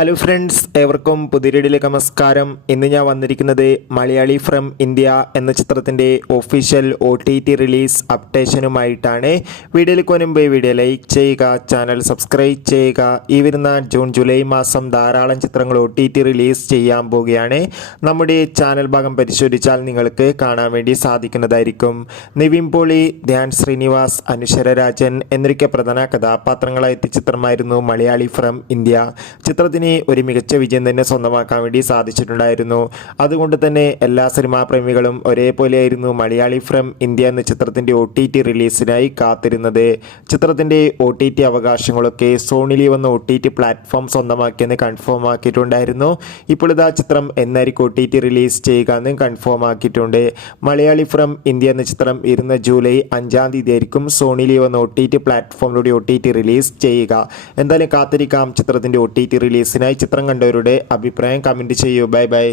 Hello friends, ഏവർക്കും പുതിയൊരിടിലേക്ക് നമസ്കാരം. ഇന്ന് ഞാൻ വന്നിരിക്കുന്നത് മലയാളി ഫ്രം ഇന്ത്യ എന്ന ചിത്രത്തിൻ്റെ ഒഫീഷ്യൽ OTT റിലീസ് അപ്ഡേഷനുമായിട്ടാണ്. വീഡിയോയിലേക്ക് മുൻപ് വീഡിയോ ലൈക്ക് ചെയ്യുക, ചാനൽ സബ്സ്ക്രൈബ് ചെയ്യുക. ഈ വരുന്ന ജൂൺ ജൂലൈ മാസം ധാരാളം ചിത്രങ്ങൾ OTT റിലീസ് ചെയ്യാൻ പോവുകയാണ്. നമ്മുടെ ചാനൽ ഭാഗം പരിശോധിച്ചാൽ നിങ്ങൾക്ക് കാണാൻ വേണ്ടി സാധിക്കുന്നതായിരിക്കും. നിവിൻ പോളി, ധ്യാൻ ശ്രീനിവാസ്, അനുശ്വര രാജൻ എന്നൊക്കെ പ്രധാന കഥാപാത്രങ്ങളായ എത്തിയ ചിത്രമായിരുന്നു മലയാളി ഫ്രം ഇന്ത്യ. ചിത്രത്തിന് ഒരു മികച്ച വിജയം തന്നെ സ്വന്തമാക്കാൻ വേണ്ടി സാധിച്ചിട്ടുണ്ടായിരുന്നു. അതുകൊണ്ട് തന്നെ എല്ലാ സിനിമാ പ്രേമികളും ഒരേപോലെയായിരുന്നു മലയാളി ഫ്രം ഇന്ത്യ എന്ന ചിത്രത്തിൻ്റെ OTT റിലീസിനായി കാത്തിരുന്നത്. ചിത്രത്തിൻ്റെ OTT അവകാശങ്ങളൊക്കെ സോണി ലീവ് എന്ന OTT പ്ലാറ്റ്ഫോം സ്വന്തമാക്കിയെന്ന് കൺഫേം ആക്കിയിട്ടുണ്ടായിരുന്നു. ഇപ്പോൾ ഇതാ ചിത്രം എന്നായിരിക്കും OTT റിലീസ് ചെയ്യുക എന്ന് കൺഫേം ആക്കിയിട്ടുണ്ട്. മലയാളി ഫ്രം ഇന്ത്യ എന്ന ചിത്രം ഇരുന്ന ജൂലൈ 5-ാം തീയതി ആയിരിക്കും സോണി ലീവ് എന്ന OTT പ്ലാറ്റ്ഫോമിലൂടെ OTT റിലീസ് ചെയ്യുക. എന്തായാലും കാത്തിരിക്കാം ചിത്രത്തിൻ്റെ OTT റിലീസിനായി. ചിത്രം കണ്ടവരുടെ അഭിപ്രായം കമൻറ്റ് ചെയ്യൂ. Bye bye.